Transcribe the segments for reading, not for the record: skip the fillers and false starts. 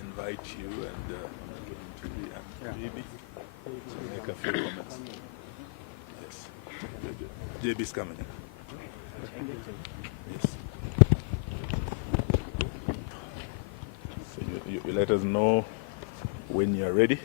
Invite you and JB to make a few comments. Yes. JB is coming in. Yes. So you let us know when you are ready.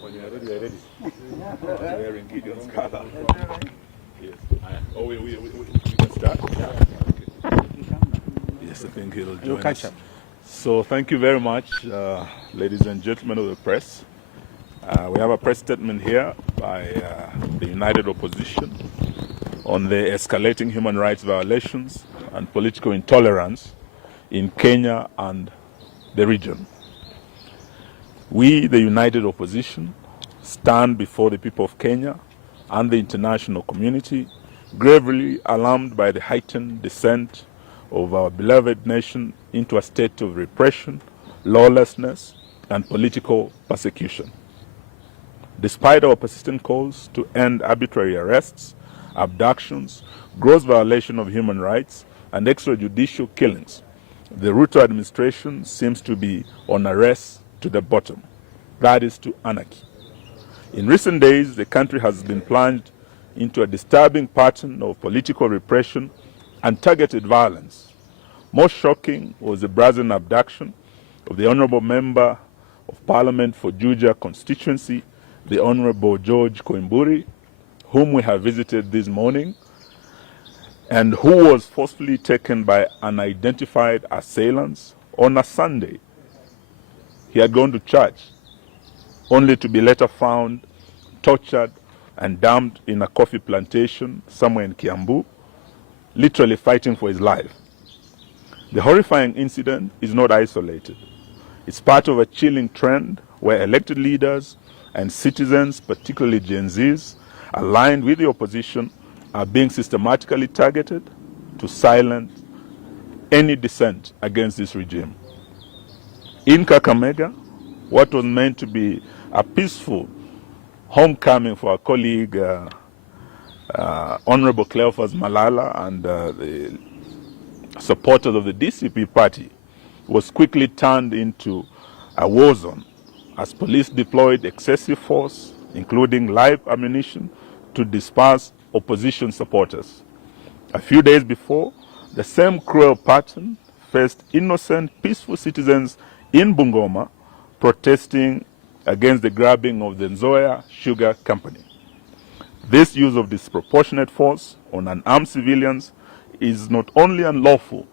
When you're ready, you're ready. Wearing Gideon's color. Yes. Oh, we can start? Yeah. Okay. Yes, I think he'll join us. So thank you very much, ladies and gentlemen of the press. We have a press statement here by the United Opposition on the escalating human rights violations and political intolerance in Kenya and the region. We, the United Opposition, stand before the people of Kenya and the international community, gravely alarmed by the heightened descent of our beloved nation into a state of repression, lawlessness, and political persecution. Despite our persistent calls to end arbitrary arrests, abductions, gross violation of human rights, and extrajudicial killings, the Ruto administration seems to be on a race to the bottom, that is to anarchy. In recent days, the country has been plunged into a disturbing pattern of political repression and targeted violence. Most shocking was the brazen abduction of the Honorable Member of Parliament for Juja constituency, the Honorable George Koimburi, whom we have visited this morning, and who was forcefully taken by unidentified assailants on a Sunday. He had gone to church, only to be later found tortured and dumped in a coffee plantation somewhere in Kiambu, literally fighting for his life. The horrifying incident is not isolated. It's part of a chilling trend where elected leaders and citizens, particularly Gen Zs, aligned with the opposition, are being systematically targeted to silence any dissent against this regime. In Kakamega, what was meant to be a peaceful homecoming for our colleague, Honorable Cleophas Malala and the supporters of the DCP party, was quickly turned into a war zone as police deployed excessive force, including live ammunition, to disperse opposition supporters. A few days before, the same cruel pattern faced innocent, peaceful citizens in Bungoma protesting against the grabbing of the Nzoia Sugar Company. This use of disproportionate force on unarmed civilians is not only unlawful,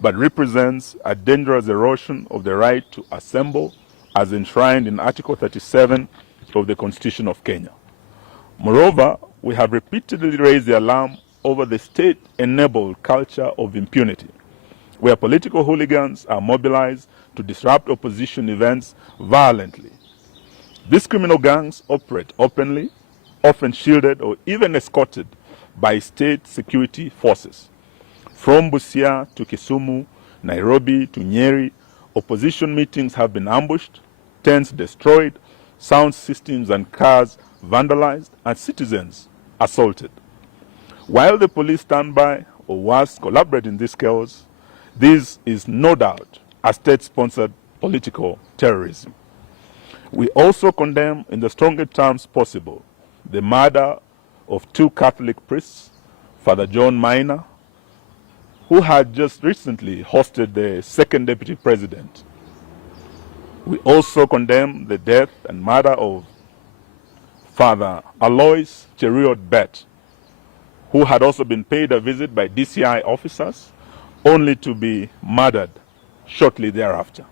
but represents a dangerous erosion of the right to assemble as enshrined in Article 37 of the Constitution of Kenya. Moreover, we have repeatedly raised the alarm over the state-enabled culture of impunity, where political hooligans are mobilized to disrupt opposition events violently. These criminal gangs operate openly, often shielded or even escorted by state security forces. From Busia to Kisumu, Nairobi to Nyeri, opposition meetings have been ambushed, tents destroyed, sound systems and cars vandalized, and citizens assaulted. While the police stand by or worse, collaborate in this chaos, this is no doubt a state-sponsored political terrorism. We also condemn in the strongest terms possible the murder of 2 Catholic priests Father John Minor, who had just recently hosted the second deputy president. We also condemn the death and murder of Father Alois Cheruiyot Bet, who had also been paid a visit by DCI officers, only to be murdered shortly thereafter.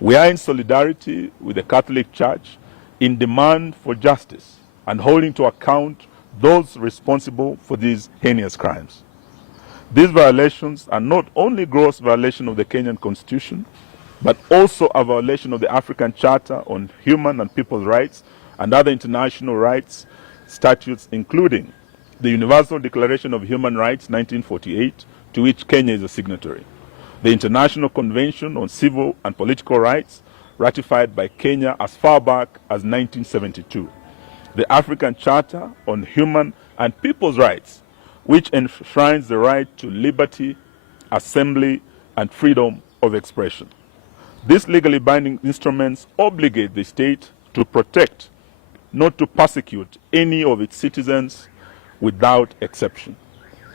We are in solidarity with the Catholic Church in demand for justice and holding to account those responsible for these heinous crimes. These violations are not only gross violation of the Kenyan Constitution, but also a violation of the African Charter on Human and People's Rights and other international rights statutes, including the Universal Declaration of Human Rights 1948, to which Kenya is a signatory, the International Convention on Civil and Political Rights, ratified by Kenya as far back as 1972, the African Charter on Human and People's Rights, which enshrines the right to liberty, assembly, and freedom of expression. These legally binding instruments obligate the state to protect, not to persecute, any of its citizens without exception.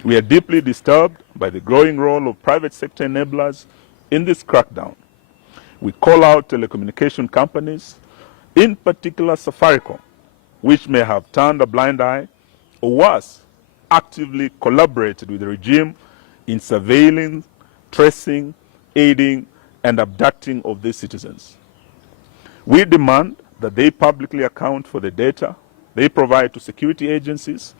We are deeply disturbed by the growing role of private sector enablers in this crackdown. We call out telecommunication companies, in particular Safaricom, which may have turned a blind eye, or worse, actively collaborated with the regime in surveilling, tracing, aiding, and abducting of these citizens. We demand that they publicly account for the data they provide to security agencies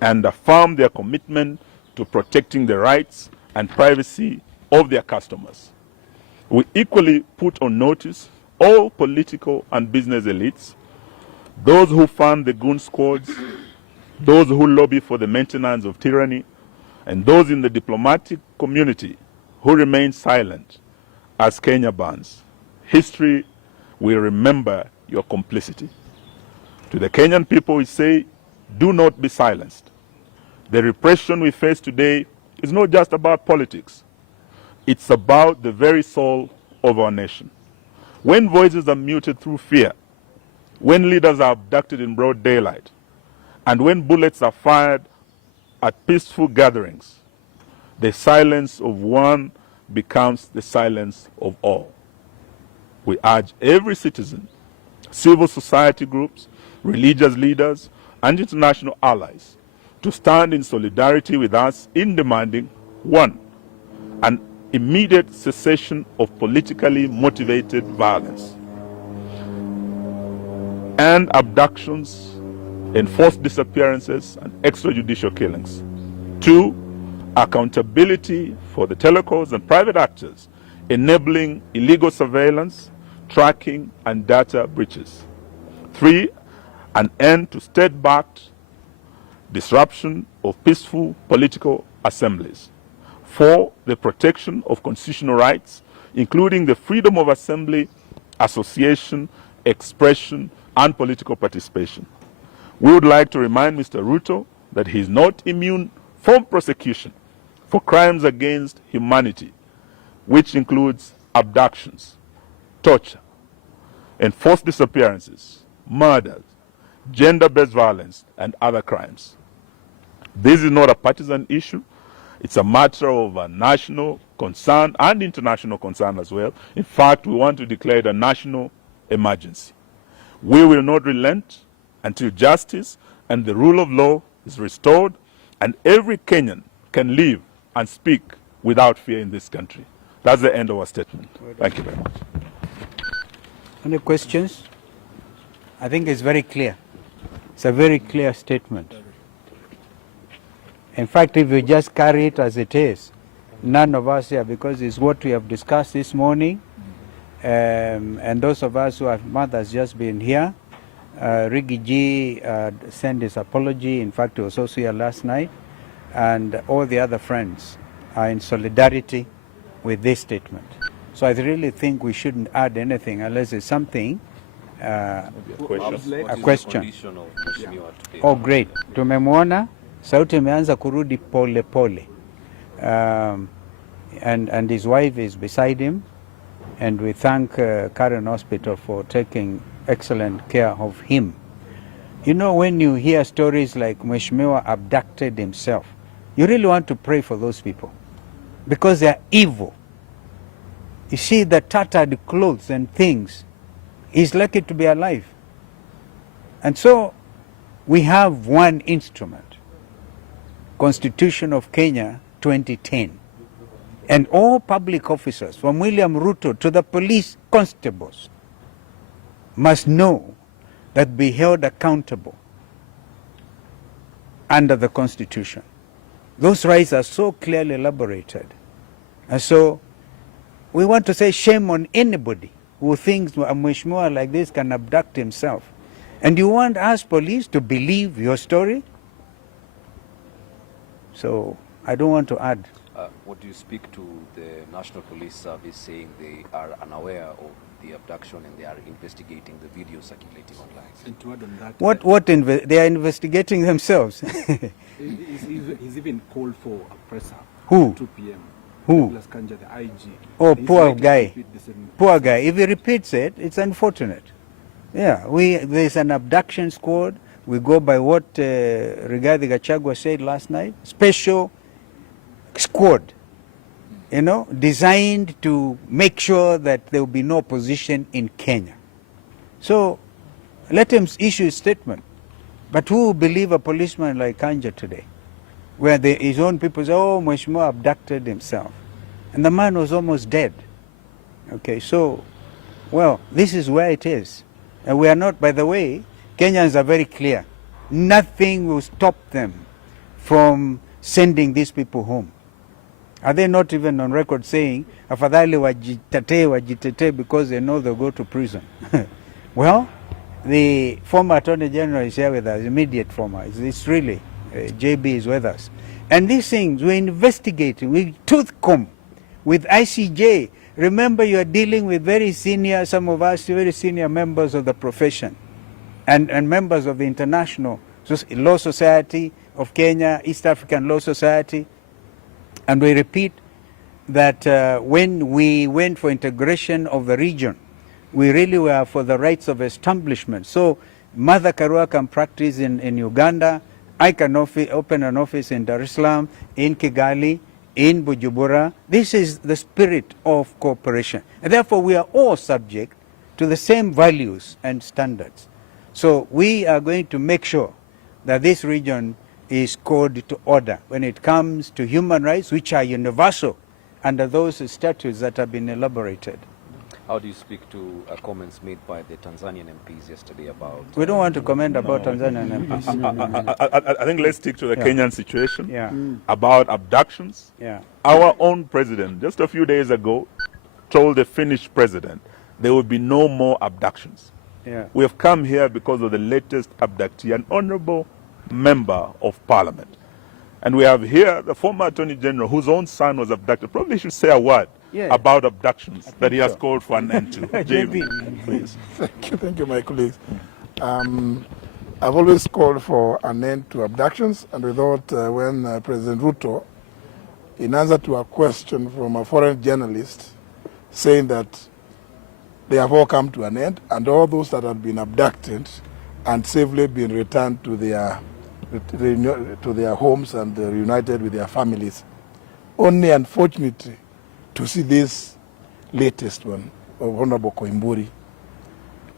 and affirm their commitment to protecting the rights and privacy of their customers. We equally put on notice all political and business elites, those who fund the goon squads, those who lobby for the maintenance of tyranny, and those in the diplomatic community who remain silent as Kenya burns. History will remember your complicity. To the Kenyan people, we say, do not be silenced. The repression we face today is not just about politics. It's about the very soul of our nation. When voices are muted through fear, when leaders are abducted in broad daylight, and when bullets are fired at peaceful gatherings, the silence of one becomes the silence of all. We urge every citizen, civil society groups, religious leaders, and international allies to stand in solidarity with us in demanding, 1, an immediate cessation of politically motivated violence and abductions, enforced disappearances, and extrajudicial killings. 2, accountability for the telecoms and private actors enabling illegal surveillance, tracking, and data breaches. 3, an end to state-backed disruption of peaceful political assemblies. 4, the protection of constitutional rights, including the freedom of assembly, association, expression, and political participation. We would like to remind Mr. Ruto that he is not immune from prosecution for crimes against humanity, which includes abductions, torture, enforced disappearances, murders, gender-based violence, and other crimes. This is not a partisan issue. It's a matter of a national concern and international concern as well. In fact, we want to declare it a national emergency. We will not relent until justice and the rule of law is restored and every Kenyan can live and speak without fear in this country. That's the end of our statement. Thank you very much. Any questions? I think it's very clear. It's a very clear statement. In fact, if you just carry it as it is, none of us here, because it's what we have discussed this morning, and those of us who have mothers just been here, Rigi G sent his apology. In fact, he was also here last night, and all the other friends are in solidarity with this statement. So I really think we shouldn't add anything unless it's something, a question. Oh, great. Tumemwona, sauti imeanza kurudi pole pole. And his wife is beside him, and we thank Karen Hospital for taking excellent care of him. You know, when you hear stories like Mheshimiwa abducted himself, You really want to pray for those people because they are evil. You see the tattered clothes and things. He's lucky to be alive. And so we have one instrument, Constitution of Kenya 2010. And all public officers, from William Ruto to the police constables, must know that be held accountable under the Constitution. Those rights are so clearly elaborated. And so we want to say shame on anybody who thinks a mheshimiwa like this can abduct himself. And you want us police to believe your story? So I don't want to add. What do you speak to the National Police Service saying they are unaware of the abduction and they are investigating the video circulating online? And to add on that, They are investigating themselves. he's even called for a presser. Who? At 2 p.m. Who? Douglas Kanja, the IG. Oh, He's poor likely to guy. repeat the same- Poor guy. If he repeats it, it's unfortunate. Yeah, there's an abduction squad. We go by what Rigathi Gachagua said last night. Special squad, designed to make sure that there will be no opposition in Kenya. So let him issue a statement. But who will believe a policeman like Kanja today? Where his own people say, oh, Mheshimiwa abducted himself. And the man was almost dead. Okay, so, well, this is where it is. And we are not, by the way, Kenyans are very clear. Nothing will stop them from sending these people home. Are they not even on record saying, afadhali wajitetee because they know they'll go to prison? Well, the former Attorney General is here with us, immediate former. It's really, JB is with us. And these things, we're investigating, we tooth comb with ICJ. Remember, you are dealing with very senior, some of us, very senior members of the profession and members of the International Law Society of Kenya, East African Law Society. And we repeat that when we went for integration of the region, we really were for the rights of establishment. So Mother Karua can practice in Uganda. I can open an office in Dar es Salaam, in Kigali, in Bujumbura. This is the spirit of cooperation. And therefore, we are all subject to the same values and standards. So we are going to make sure that this region is called to order when it comes to human rights, which are universal under those statutes that have been elaborated. How do you speak to comments made by the Tanzanian MPs yesterday about... We don't want to comment about Tanzanian MPs. I think let's stick to the Yeah. Kenyan situation. Yeah. About abductions. Yeah. Our own president, just a few days ago, told the Finnish president there will be no more abductions. Yeah. We have come here because of the latest abductee, an honorable member of parliament. And we have here the former Attorney General whose own son was abducted. Probably should say a word about abductions that he has called for an end to. JB, please. Thank you, my colleagues. I've always called for an end to abductions, and we thought when President Ruto, in answer to a question from a foreign journalist, saying that they have all come to an end, and all those that have been abducted and safely been returned to their homes and reunited with their families. Only, unfortunately, to see this latest one of Honorable Koimburi.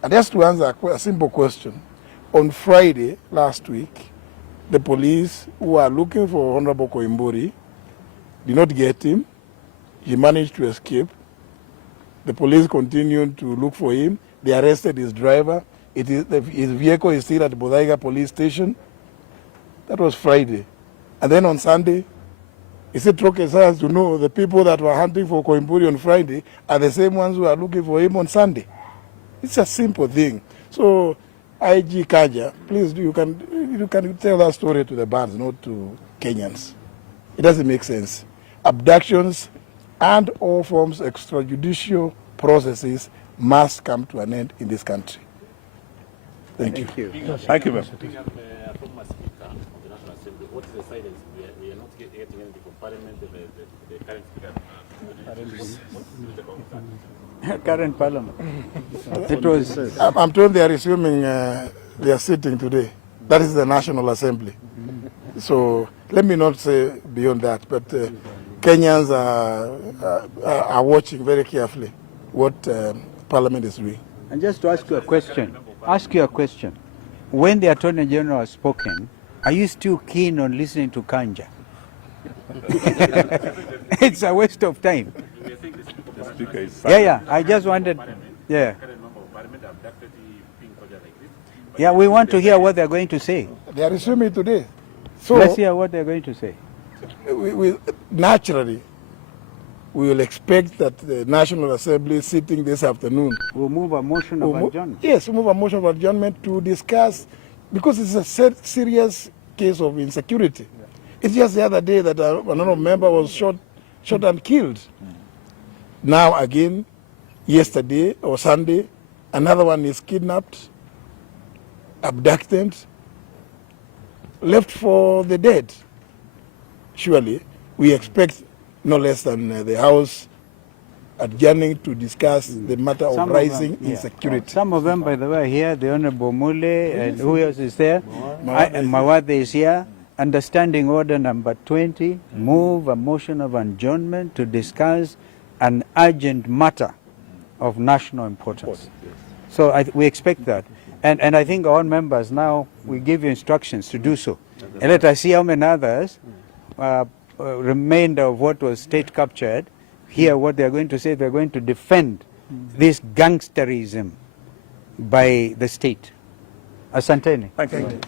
And just to answer a simple question, on Friday last week, the police who are looking for Honorable Koimburi did not get him. He managed to escape. The police continued to look for him. They arrested his driver. His vehicle is still at the Bodaiga police station. That was Friday. And then on Sunday, he said Trokes has to know the people that were hunting for Koimburi on Friday are the same ones who are looking for him on Sunday. It's a simple thing. So, IG Kaja, please, you can tell that story to the bands, not to Kenyans. It doesn't make sense. Abductions and all forms of extrajudicial processes must come to an end in this country. Thank you. Thank you, ma'am. Former Speaker of the National Assembly, what is the silence? We are not getting anything from Parliament, the current Speaker. Current Parliament. It was. I'm told they are resuming their sitting today. That is the National Assembly. So let me not say beyond that, but Kenyans are watching very carefully what Parliament is doing. And just to ask you a question, when the Attorney General has spoken, are you still keen on listening to Kanja? It's a waste of time. The speaker is Yeah, I just wanted, yeah. Yeah, we want to hear what they're going to say. They are resuming today. So Let's hear what they're going to say. Naturally, we will expect that the National Assembly sitting this afternoon. We'll move a motion of adjournment. Yes, move a motion of adjournment to discuss, because it's a serious case of insecurity. It's just the other day that another member was shot and killed. Now again, yesterday or Sunday, another one is kidnapped, abducted, left for the dead. Surely, we expect no less than the House adjourning to discuss the matter of rising insecurity. Some of them, by the way, are here. The Honorable Mule, and who else is there? Mawathe is here. Understanding order number 20, move a motion of adjournment to discuss an urgent matter of national importance. So we expect that. And I think all members now, we give you instructions to do so. And let us see how many others, remainder of what was state captured, hear what they're going to say. They're going to defend this gangsterism by the state. Asanteni. Thank you.